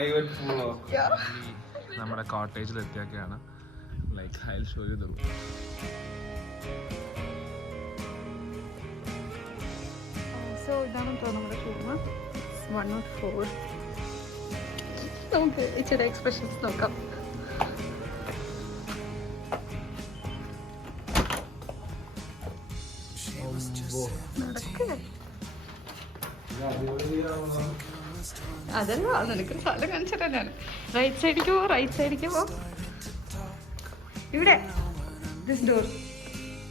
Private പൂളോ നമ്മുടെ കോട്ടേജിൽ എത്തിയൊക്കെയാണ്. Like I will show you the room. So ഇതാണ് നമ്മുടെ റൂം 104. നമുക്ക് ഇച്ചിരി എക്സ്പ്രഷൻസ് നോക്കാം. അതല്ല നിനക്ക് സ്ഥലം കാണിച്ചിട്ടാണ്. റൈറ്റ് സൈഡിലേക്ക് പോ, റൈറ്റ് സൈഡിലേക്ക് പോ. ഇവിടെ this door.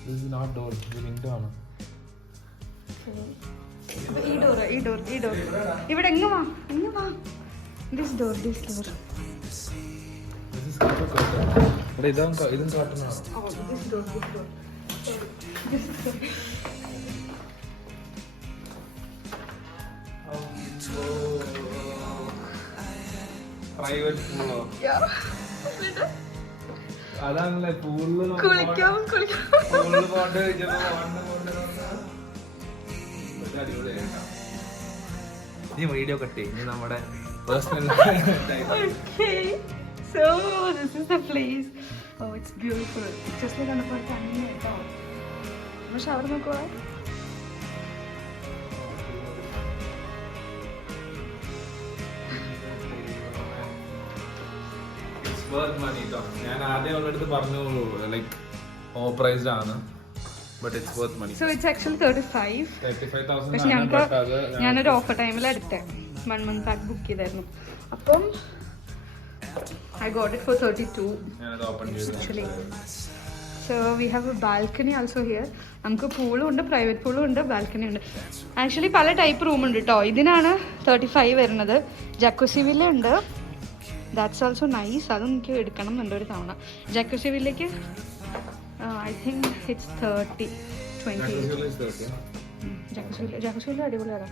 This is not door, ഇത് വിൻഡോ ആണ്. ഈ ഡോർ ഈ ഡോർ ഈ ഡോർ. ഇവിടെ എങ്ങ് വാ എങ്ങ് വാ. This door this door. This is curtain. ഇവിടെ ഇതും curtain ആണ്. Oh, this door this door. This is door. Private പൂളോ Yeah. അതാണല്ലേ പൂളില് കുളിക്കാം പൂളില് പോണ്ട് നീ വീഡിയോ കട്ട് ചെയ്യും. നീ നമ്മുടെ personal. Okay, so this is the place. Oh, it's beautiful. Just like on the part അങ്ങനെ കേട്ടോ. നമ്മൾ ഷവർ നോക്കുവാ. ഞാൻ ആദ്യം അവരുടെ അടുത്ത് പറഞ്ഞു ലൈക്ക് ഓവർ പ്രൈസ്ഡ് ആണ്. But it's worth money. So it's actually 35. 35,000. പക്ഷെ ഞങ്ങൾക്ക് ഞാനൊരു ഓഫർ ടൈമിൽ എടുത്തേ 1 month ബാക്ക് ബുക്ക് ചെയ്തായിരുന്നു. അപ്പം I got it for 32 ഞാനത് ഓപ്പൺ ചെയ്തു. actually. So we have a balcony also here. നമുക്ക് പൂളും ഉണ്ട്, പ്രൈവറ്റ് പൂളും ഉണ്ട്, ബാൽക്കണി ഉണ്ട്. ആക്ച്വലി പല ടൈപ്പ് റൂം ഉണ്ട് കേട്ടോ. ഇതിനാണ് 35 വരുന്നത്. ജക്കുസി വില്ല ഉണ്ട്. That's also nice. അത് എനിക്ക് എടുക്കണം എന്നുണ്ട് ഒരു തവണ. ജക്കുസി വില്ലയ്ക്ക് I think it's 30 20. Jacuzzi jacuzzi villa അടിപൊളിയാണ്.